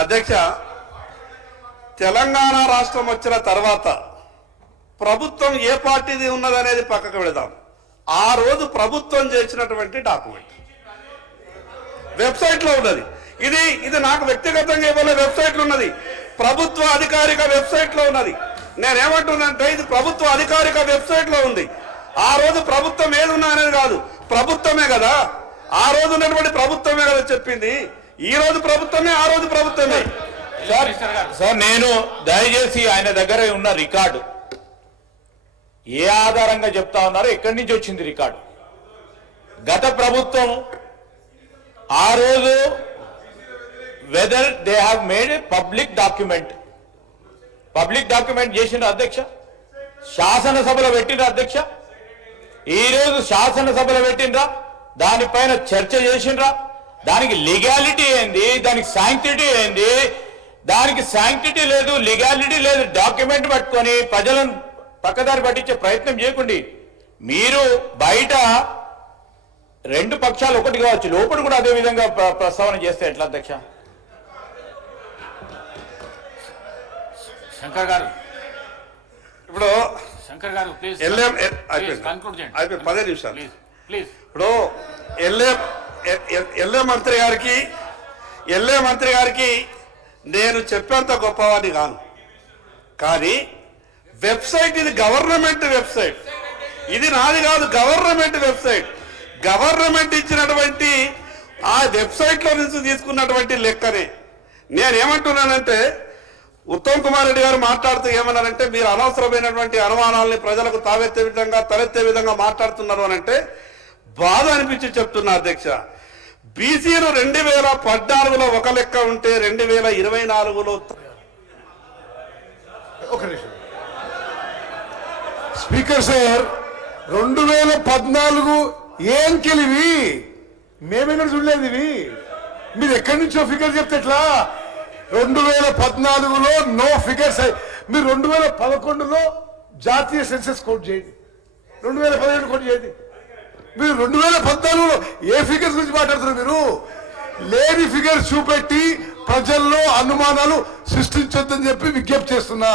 అధ్యక్ష, తెలంగాణ రాష్ట్రం వచ్చిన తర్వాత ప్రభుత్వం ఏ పార్టీది ఉన్నదనేది పక్కకు పెడదాం. ఆ రోజు ప్రభుత్వం చేసినటువంటి డాక్యుమెంట్ వెబ్సైట్లో ఉన్నది. ఇది నాకు వ్యక్తిగతంగా ఇవ్వలే, వెబ్సైట్లో ఉన్నది, ప్రభుత్వ అధికారిక వెబ్సైట్లో ఉన్నది. నేనేమంటున్నానంటే ఇది ప్రభుత్వ అధికారిక వెబ్సైట్లో ఉంది. ఆ రోజు ప్రభుత్వం ఏది ఉన్నా అనేది కాదు, ప్రభుత్వమే కదా, ఆ రోజు ఉన్నటువంటి ప్రభుత్వమే కదా చెప్పింది. ఈ రోజు ప్రభుత్వమే, ఆ రోజు ప్రభుత్వమే. సార్ నేను దయచేసి ఆయన దగ్గర ఉన్న రికార్డు ఏ ఆధారంగా చెప్తా ఉన్నారో, ఎక్కడి నుంచి వచ్చింది రికార్డు? గత ప్రభుత్వం ఆ రోజు whether they have made A public document చేసిండ్రు అధ్యక్ష, శాసనసభలో పెట్టిండ్రు అధ్యక్ష. ఈ రోజు శాసనసభలో పెట్టిండ్రా, దానిపైన చర్చ చేసిండ్రా, దానికి లీగాలిటీ ఏంది, దానికి శాంక్టిటీ ఏంది? దానికి శాంక్టిటీ లేదు, లీగాలిటీ లేదు. డాక్యుమెంట్ పట్టుకొని ప్రజలను పక్కదారి పట్టించే ప్రయత్నం చేయకండి. మీరు బయట రెండు పక్షాలు ఒకటి కావచ్చు, లోపల కూడా అదే విధంగా ప్రస్తావన చేస్తే ఎట్లా అధ్యక్ష? శంకర్ గారు, ఇప్పుడు శంకర్ గారు ప్లీజ్ అయిపోయింది 10 నిమిషాలు. ప్లీజ్ ఇప్పుడు ఎల్ఏ మంత్రి గారికి నేను చెప్పేంత గొప్పవాడిని కాను, కానీ వెబ్సైట్ ఇది గవర్నమెంట్ వెబ్సైట్, ఇది నాది కాదు, గవర్నమెంట్ వెబ్సైట్. గవర్నమెంట్ ఇచ్చినటువంటి ఆ వెబ్సైట్లో నుంచి తీసుకున్నటువంటి లెక్కనే. నేనేమంటున్నానంటే, ఉత్తమ్ కుమార్ రెడ్డి గారు మాట్లాడుతూ ఏమన్నారంటే, మీరు అనవసరమైనటువంటి అనుమానాలని ప్రజలకు తలెత్తే విధంగా మాట్లాడుతున్నారు అని అంటే బాధ అనిపించి చెప్తున్నా అధ్యక్ష. బీసీలు 2014లో ఒక లెక్క ఉంటే 2024లో ఒక నిమిషం స్పీకర్ సార్, 2014 ఏం కెలివి మేమైనా చూడలేదు. ఇవి మీరు ఎక్కడి నుంచో ఫిగర్ చెప్తే ఎట్లా? 2014లో నో ఫిగర్స్. మీరు 2011లో జాతీయ సెన్సెస్ కోట్ చేయండి, 2017 కోట్ చేయండి. మీరు 2014లో ఏ ఫిగర్స్ గురించి మాట్లాడుతున్నారు? మీరు లేని ఫిగర్స్ చూపెట్టి ప్రజల్లో అనుమానాలు సృష్టించొద్దని చెప్పి విజ్ఞప్తి చేస్తున్నా.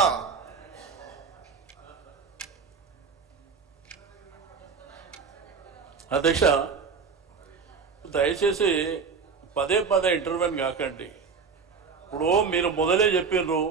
అధ్యక్ష, దయచేసి పదే ఇంటర్వ్యూని కాకండి. ఇప్పుడు మీరు మొదలే చెప్పిర్రు